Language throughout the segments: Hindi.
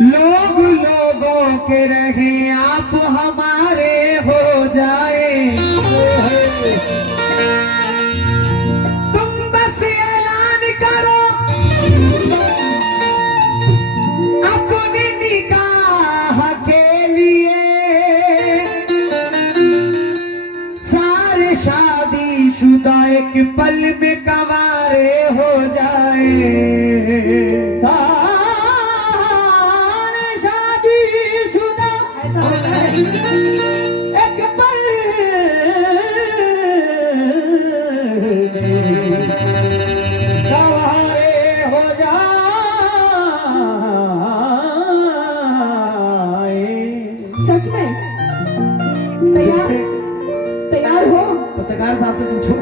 लोग लोगों के रहे आप हमारे हो जाए। तुम बस ऐलान करो अपने निकाह के लिए, सारे शादीशुदा एक पल में कवारे हो जाए। एक पल सवारे हो जाए। सच में तैयार हो? पत्रकार साहब से पूछो।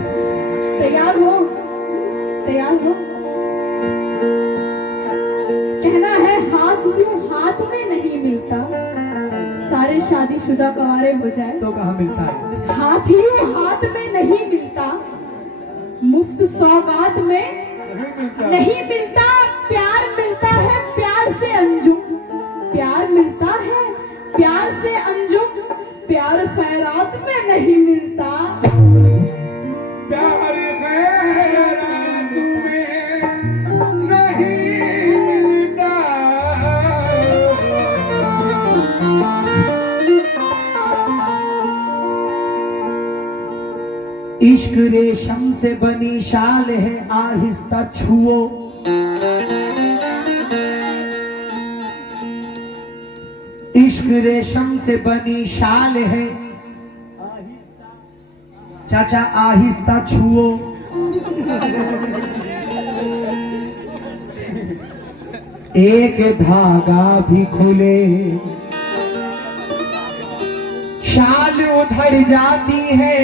तैयार हो? कहना है हाथ यूं हाथ में नहीं मिलता, सारे शादीशुदा कवारे हो जाए। तो कहाँ मिलता है? हाथ यूं हाथ में नहीं मिलता, मुफ्त सौगात में नहीं मिलता। प्यार मिलता है प्यार से अंजुम, प्यार मिलता है प्यार से अंजुम, प्यार खैरात में नहीं मिलता। प्यार खैरात में नहीं मिलता। इश्क रेशम से बनी शाल है, आहिस्ता छुओ। इश्क रेशम से बनी शाल है, चाचा आहिस्ता छुओ। एक धागा भी खुले शाल उधर जाती है।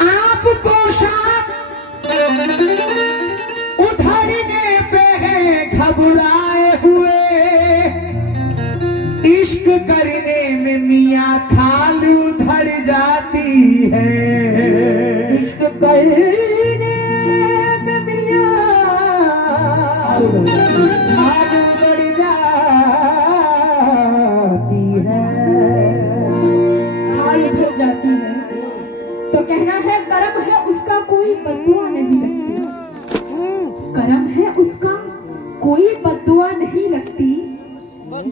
आपको शाल उधरने पे है घबराए हुए, इश्क करने में मियाँ खाल उधर जाती है। इश्क करने में मियाँ खाल उधर जाती है। खाल उधर जाती है तो कहना है करम है उसका कोई बद्दुआ नहीं लगती, करम है उसका कोई बद्दुआ नहीं लगती।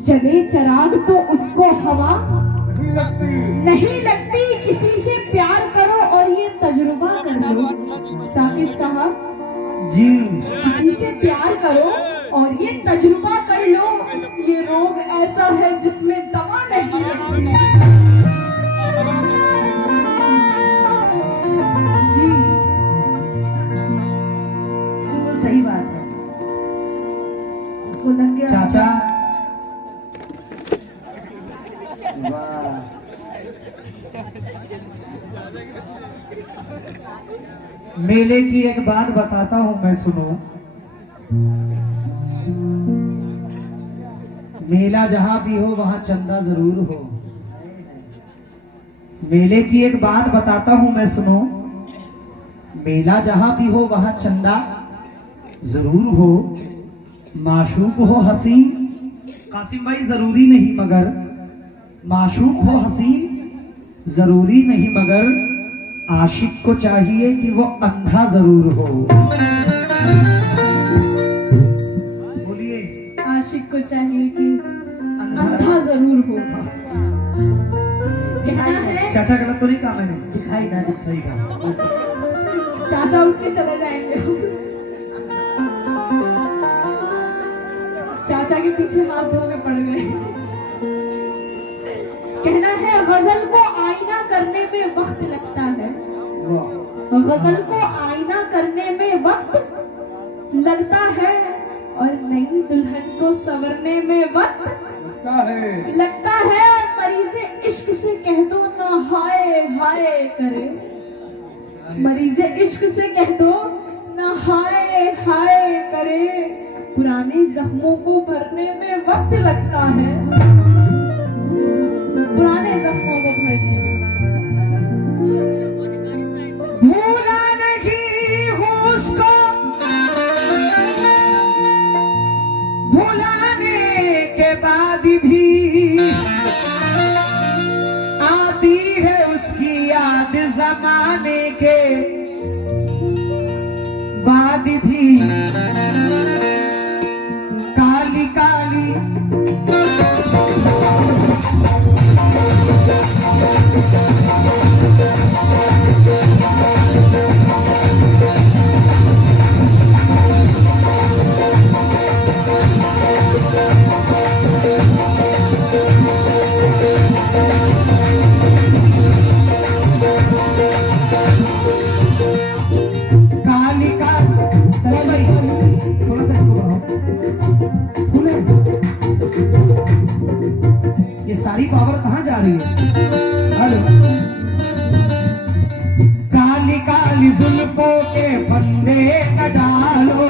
जले चराग तो उसको हवा नहीं लगती। किसी से प्यार करो और ये तजुर्बा कर लो साकिब साहब जी, किसी से प्यार करो और ये तजुर्बा कर लो, ये रोग ऐसा है जिसमें दवा नहीं लगती। जी बिल्कुल सही बात है। इसको लग गया चाचा मेले की एक बात बताता हूं मैं, सुनो। मेला जहां भी हो वहां चंदा जरूर हो। मेले की एक बात बताता हूं मैं, सुनो। मेला जहां भी हो वहां चंदा जरूर हो। माशूक हो हसीन, कासिम भाई जरूरी नहीं मगर, माशूक हो हसीन जरूरी नहीं मगर, आशिक को चाहिए कि वो अंधा जरूर हो। बोलिए। आशिक को चाहिए कि अंधा जरूर हो। कहना है चाचा गलत तो नहीं कहा मैंने? दिखाई ना दे। सही कहा। चाचा उठ के चले जाएंगे। चाचा के पीछे हाथ धोने पड़ गए। कहना है गजल को आईना करने में वक्त लगता है, गजल को आईना करने में वक्त लगता है, और नई दुल्हन को संवरने में वक्त लगता है। मरीज़े इश्क से कह दो ना हाय हाय करे, मरीज़े इश्क से कह दो ना हाय हाय करे, पुराने जख्मों को भरने में वक्त लगता है, पुराने जख्मों को भरने में। भूला नहीं हूँ उसको, भूला बुलाने के बाद भी आती है उसकी याद, जमाने के बाद भी काली काली सारी पावर कहाँ जा रही है? हेलो। काली काली जुल्फों के फंदे न डालो,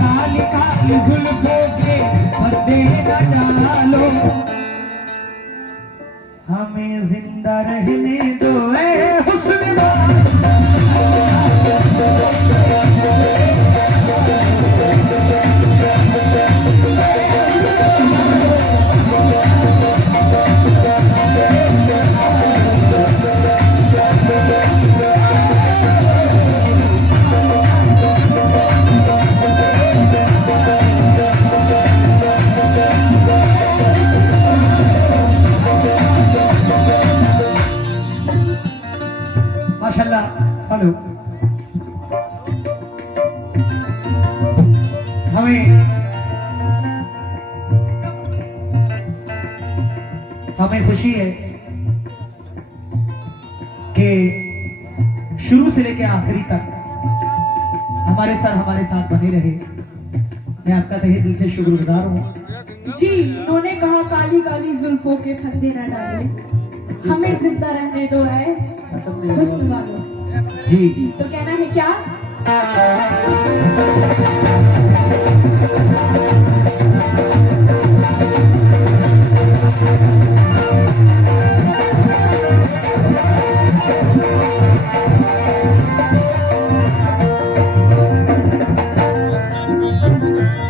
काली काली जुल्फों के फंदे न डालो, हमें जिंदा रहने दो ऐ हुस्न वाले। माशाल्लाह। हेलो। हमें खुशी है कि शुरू से लेकर आखिरी तक हमारे सर हमारे साथ बने रहे। मैं आपका तहे दिल से शुक्रगुजार हूँ। जी, उन्होंने कहा काली काली जुल्फों के फंदे न डाले, हमें जिंदा रहने दो है हुस्न वालों। जी जी। तो कहना है क्या?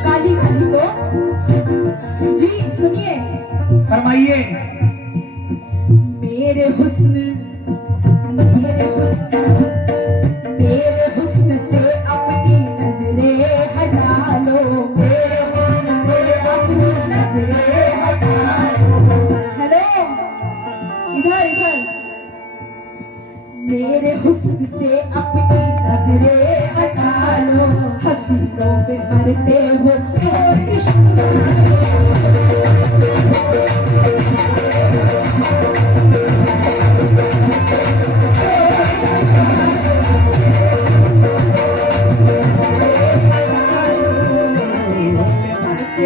काली काली तो जी सुनिए, फरमाइए। मेरे हुस्न से अपनी नजरें हटा लो, मेरे हुस्न से अपनी नजरें हटा लो। हेलो, इधर इधर। मेरे हुस्न से अपनी नजरें हटा लो, हसीनों पे मरते हो और इश्क।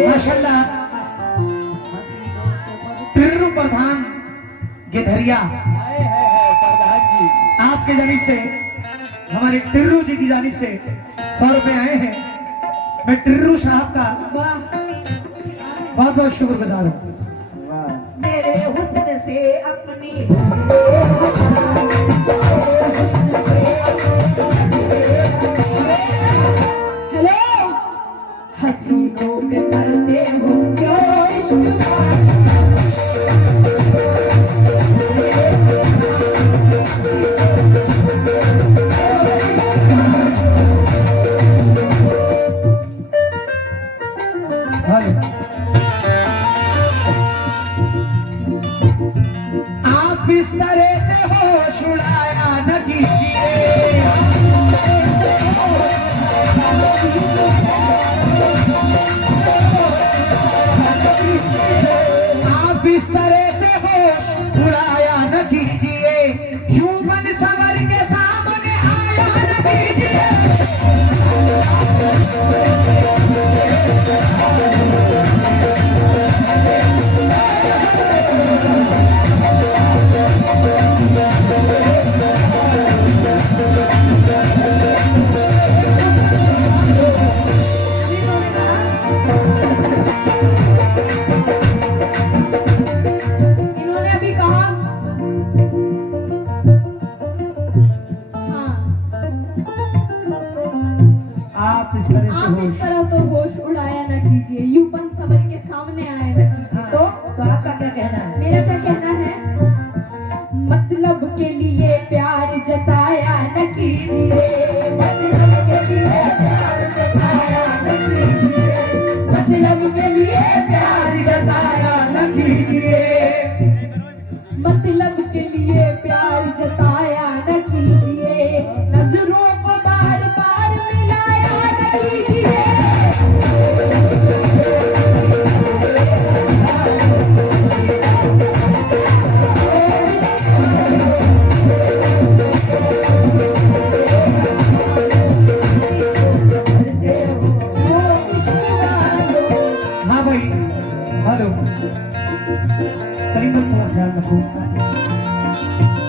माशाल्लाह। टिर्रू प्रधान गेधरिया आपके जानिब से, हमारे टिर्रू जी की जानिब से 100 रुपए आए हैं। मैं टिर्रू साहब का वाह, बहुत बहुत शुक्रगुजार हूँ। मेरे हुस्न से अपनी हेलो, हसीनों पे मरते हो क्यों इश्क। आप इस तरह से होश आप इस तरह तो होश उड़ाया न कीजिए, यूपन संभल के सामने आया न कीजिए। तो आपका क्या कहना है? मेरा क्या कहना है, मतलब के लिए प्यार जताया न कीजिए, मतलब के लिए प्यार जताया न कीजिए, मतलब के लिए प्यार जताया न कीजिए, मतलब के लिए प्यार जताया न कीजिए, नजरों को बार बार मिलाया न कीजिए। हाँ भाई, हेलो सलीम भाई, थोड़ा ख्याल रखो उसका।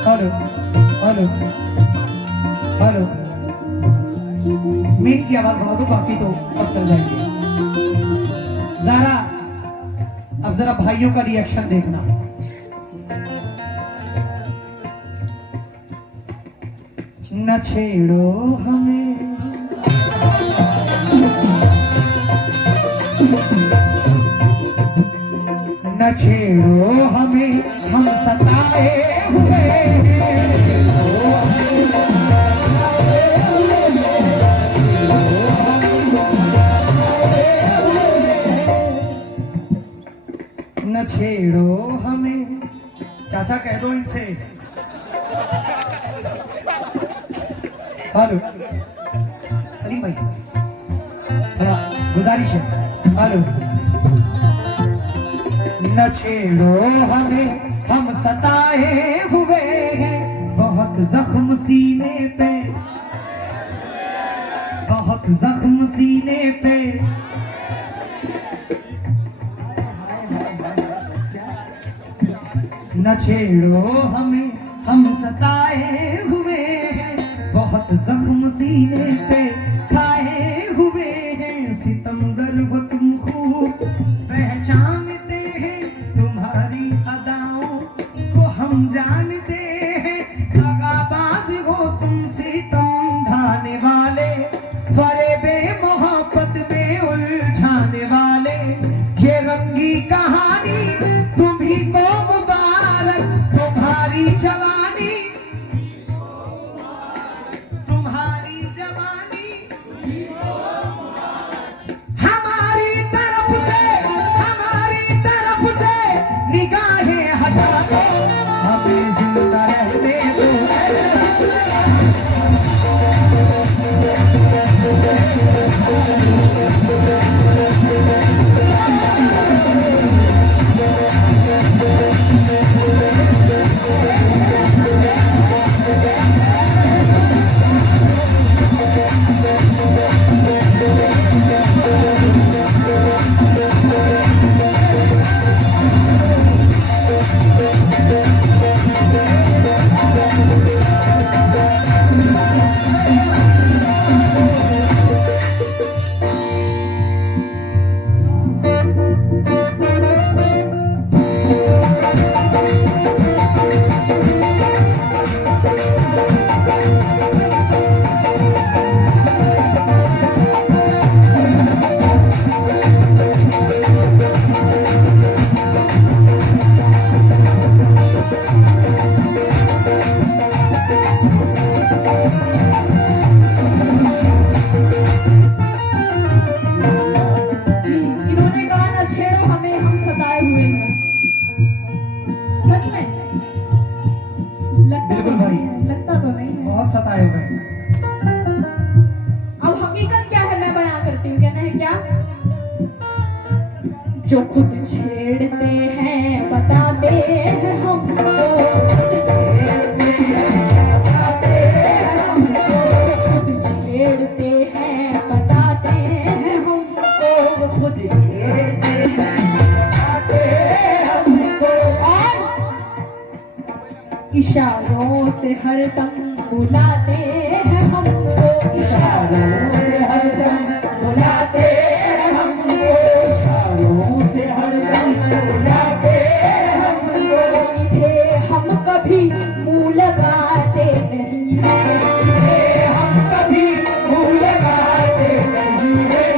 हेलो हेलो हेलो, मेन की आवाज बढ़ा दो, बाकी तो सब चल जाएंगे। जरा अब जरा भाइयों का रिएक्शन देखना। न छेड़ो हमें, न छेड़ो हमें, हम सताए हुए हैं। न छेड़ो हमें, चाचा कह दो इनसे। हेलो सलीम भाई, थोड़ा गुजारिश है। हेलो, न छेड़ो हमें, हम सताए हुए हैं, बहुत जख्म सीने पे, बहुत जख्म सीने पे। न छेड़ो हमें, हम सताए हुए हैं, बहुत जख्म सीने पे खाए हुए हैं। सितमगर हो तुम खूब पहचानते हैं, तुम्हारी अदाओं को हम जानते हैं। दगाबाज हो तुम, सितम ढाने वाले, फरेबे मोहब्बत में उलझाने वाले। ये रंगी कहानी तुम्ही को मुबारक, तुम्हारी जवानी, तुम्हारी जवानी हमारी तरफ से निगाहें हटा दो, हमें जिंदा रहने दो। बहुत सताए हुए हैं। अब हकीकत क्या है मैं बयां करती हूँ, कहना है क्या, जो खुद छेड़ते हैं बताते हैं हमको, खुद छेड़ते हैं बताते हैं हमको, खुद छेड़ते हैं बताते हैं हमको, और इशारों से हरदम बुलाते हैं हमको, इशारों से हरदम बुलाते हैं हमको, इशारों से हरदम बुलाते हैं हमको। इन्हें हम कभी मुंह लगाते नहीं हैं, इन्हें हम कभी मुंह लगाते नहीं हैं,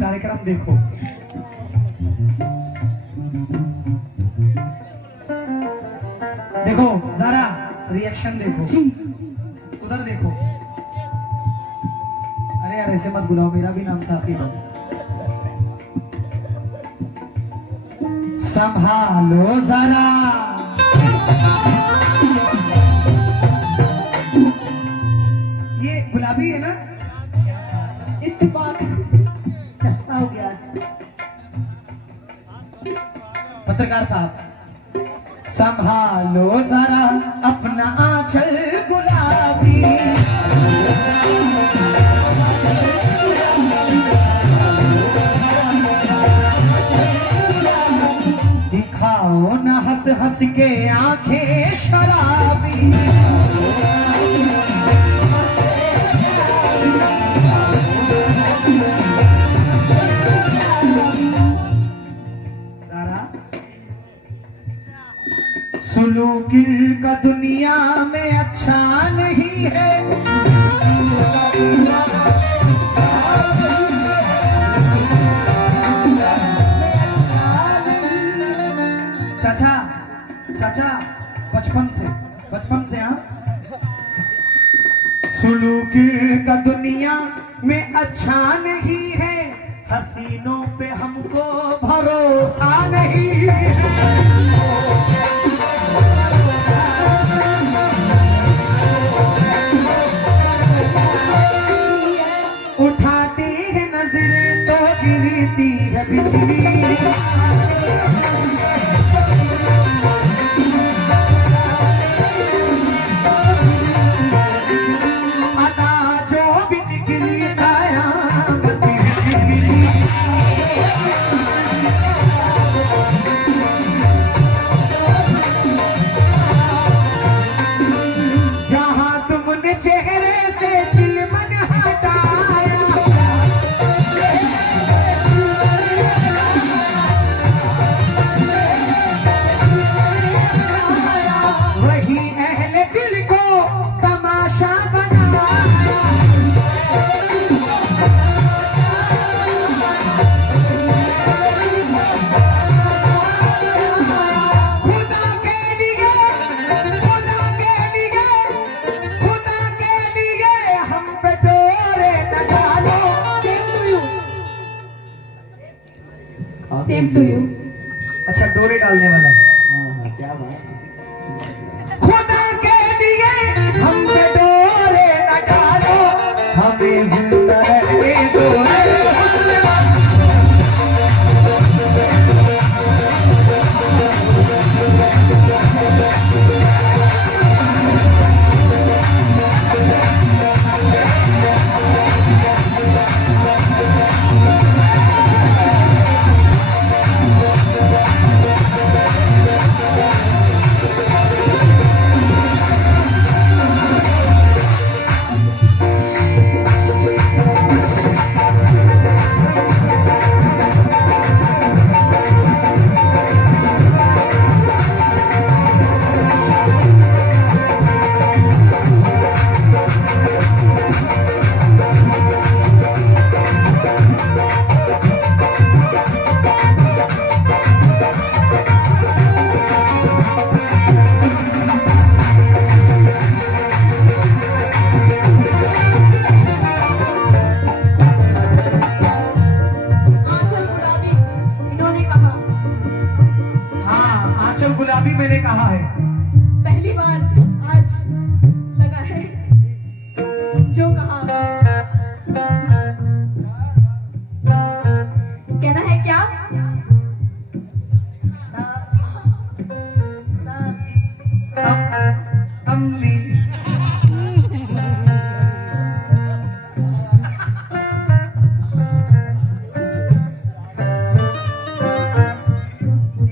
कार्यक्रम देखो। देखो जरा रिएक्शन देखो, उधर देखो। अरे यार ऐसे मत बुलाओ, मेरा भी नाम साथी बन। संभालो जरा, ये गुलाबी है ना? इत्तेफाक। चस्पा हो गया आज। पत्रकार साहब, संभालो जरा अपना आंचल गुलाबी, दिखाओ न हंस हंस के आंखें शराबी। सुलूकिल का दुनिया में अच्छा नहीं है, चाचा चाचा बचपन से हाँ। सुलूकिल का दुनिया में अच्छा नहीं है, हसीनों पे हमको भरोसा नहीं है। उठाती है नजरें तो गिरती है बिजली, अदा जो भी निकली कयामत है निकली। जहां तुमने चेहरे से चिलमन हटाया, वही अहले दिल को तमाशा बनाया। खुदा के लिए, खुदा के लिए, खुदा के लिए हम पे डोरे न डालो। Same to you. अच्छा डोरे डालने वाला, क्या बात। खुदा के लिए हम पे डोरे न डालो, हमें जिंदा रहने दो। आंचल गुलाबी इन्होंने कहा। हाँ आंचल गुलाबी मैंने कहा है। पहली बार आज लगा है जो कहा। कहना है क्या? अम्मी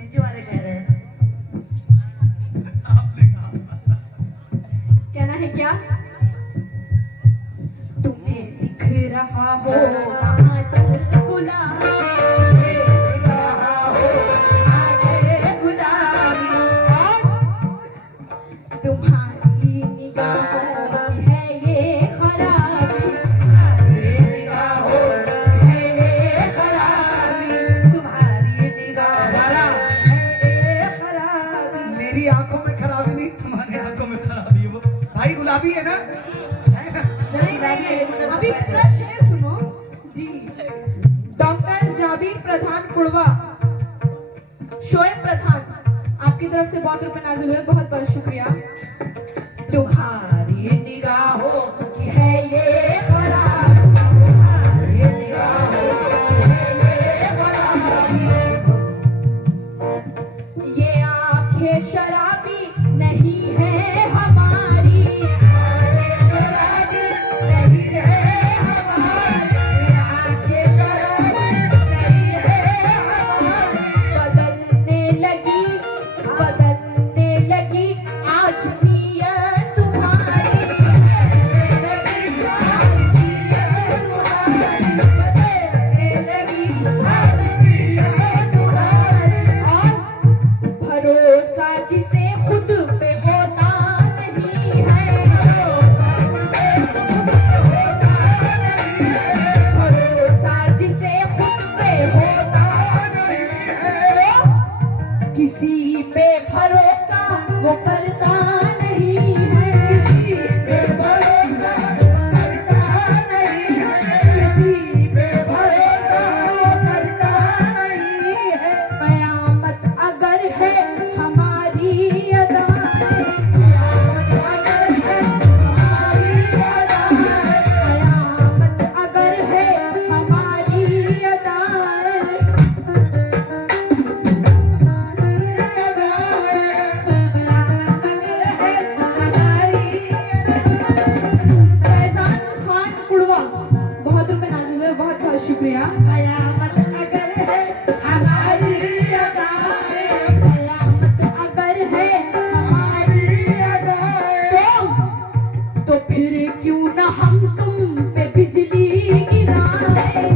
जो वाले कह रहे हैं कहना है क्या? तुम्हें दिख रहा हो ना आंचल गुलाबी, तुम्हारी निगाहों की है ये खराबी, कुड़वा, शोएब प्रधान, आपकी तरफ से बहुत रुपए नाजिल हुए, बहुत बहुत शुक्रिया। तुम्हारी निगाहों की है ये खराब, तुम्हारी निगाहों की है ये खराब। ये आंखें शराबी नहीं है हमारी, शराबी नहीं है हमारी, आंखें शराबी नहीं है हमारी। बदलने लगी आज नियत तुम्हारी। और भरोसा जिसे खुद पे होता नहीं है, भरोसा जिसे खुद पे होता नहीं है, किसी पे भरोसा वो करता नहीं है। किसी पे भरोसा करता नहीं है, किसी पे भरोसा करता नहीं है। कयामत अगर है हमारी अदाएं, कयामत अगर है हमारी अदाएं, कयामत अगर है हमारी अदाएं, फैजान खान कुड़वा, बहुत रुपए नाजिल हुए, बहुत बहुत शुक्रिया। कयामत अगर है हमारी अदाएं, कयामत अगर है हमारी तो फिर क्यों न हम तुम पे बिजली गिराएं,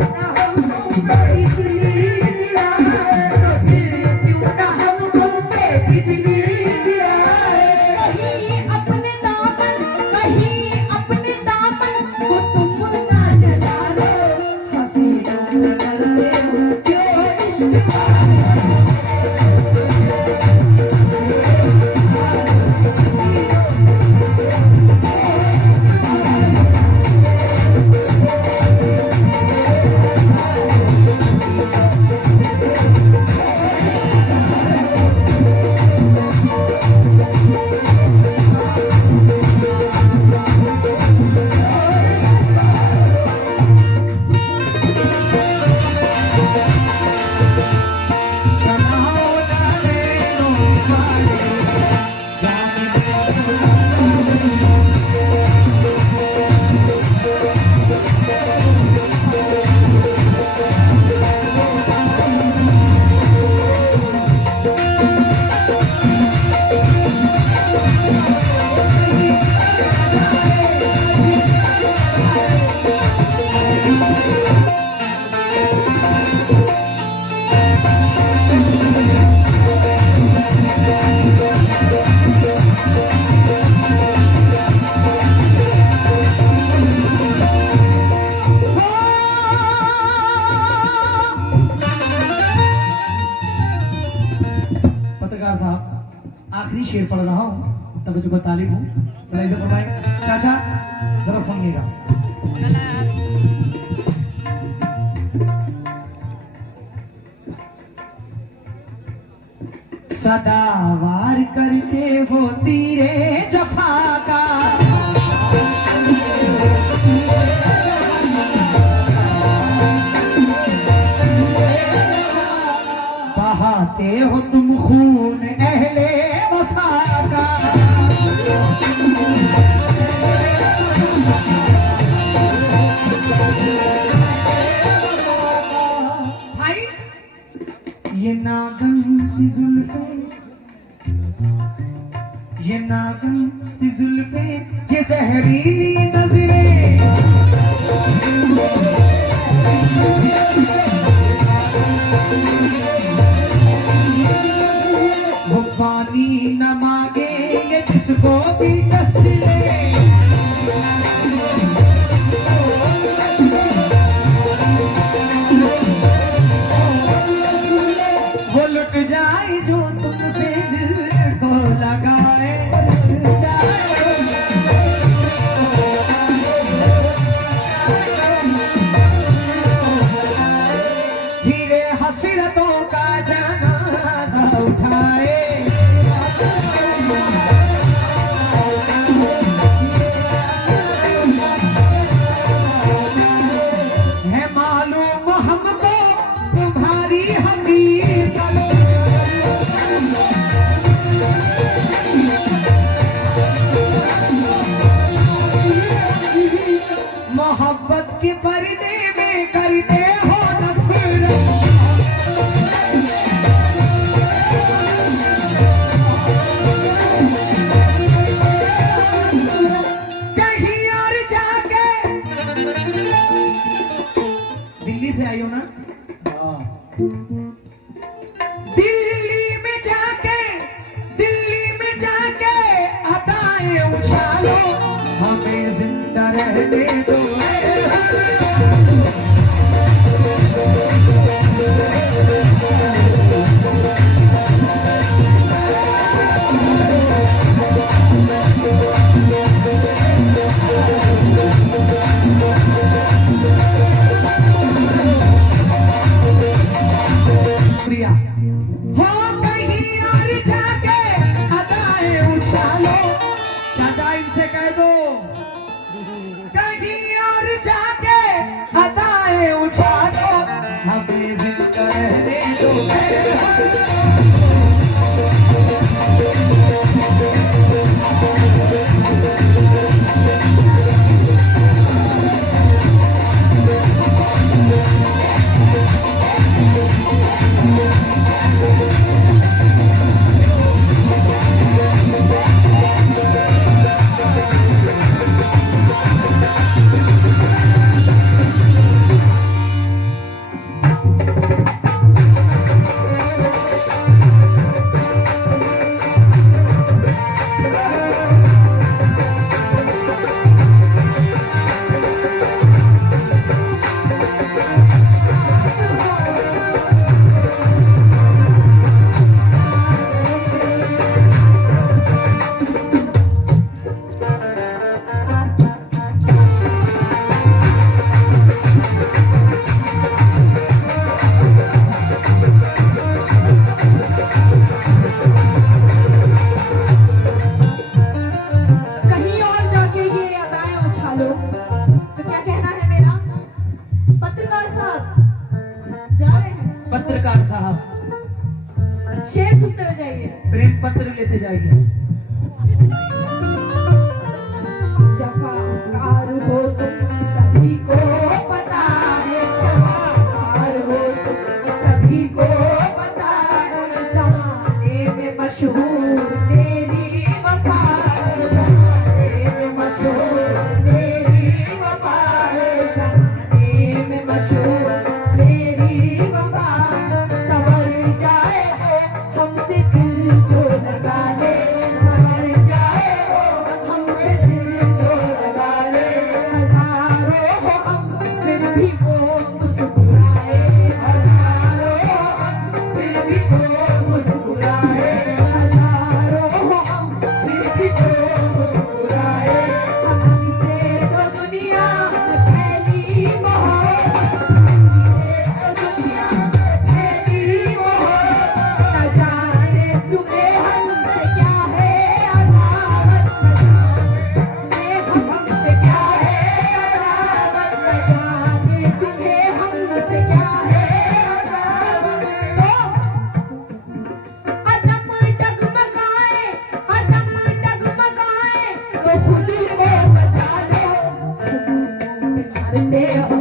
ना हम तुम पे बिजली गिराए, तो फिर क्यों न हम तुम पे बिजली गिराए। कहीं अपने दामन को तुम ना जला लो, हसीनों को करते हो क्यों इश्क वाले। पत्रकार साहब, आखिरी शेर पढ़ रहा हूँ, तब मुझको तालीम हो, जरा इधर फरमाएं। चाचा जरा सुनिएगा। सदावार करते हो तीरे जफा का, बहाते हो तुम खून अहले वफा का। भाई ये नागन सी जुल्फे, ये नागन सी जुल्फे, ये जहरीली नजरें, मोहब्बत के पर्दे में करते हो नफरत। कहीं और जाके दिल्ली से आई हो ना? दिल्ली में जाके अदाएं उछालो, हमें जिंदा रहने दो। हो कहीं और जाके अदाएं उछालो, चाचा इनसे कह दो कहीं और जाके अदाएं उछालो, हमें जिंदा रहने दो। पत्रकार साहब शेर सुनते हो जाइए, प्रेम पत्र लेते जाइए। जफाकार हो तुम सभी को पता है, जफाकार हो तुम सभी को पता है, ज़माने में मशहूर मेरी वफा है, ज़माने में मशहूर मेरी वफा है, ज़माने में मशहूर मेरी वफा। संवर जाए हमसे दिल जो लगा ले, संवर जाए हमसे दिल जो लगा ले, हजारों हो हम फिर भी वो मुस्कुराए, हजारों हो हम फिर भी वो मुस्कुराए, हजारों हो हम फिर भी वो मुस्कुराए। हमसे तो दुनिया में फैली मोहब्बत, हमसे तो दुनिया में फैली मोहब्बत, न जाने तुम्हें हमसे क्या है अदावत, न जाने हमसे क्या है अदावत, न जाने तुम्हें हमसे क्या है अदावत। तो अदम डगमगाए, अदम डगमगाए तो खुद को बचा लो, हसीनों पे मरते हो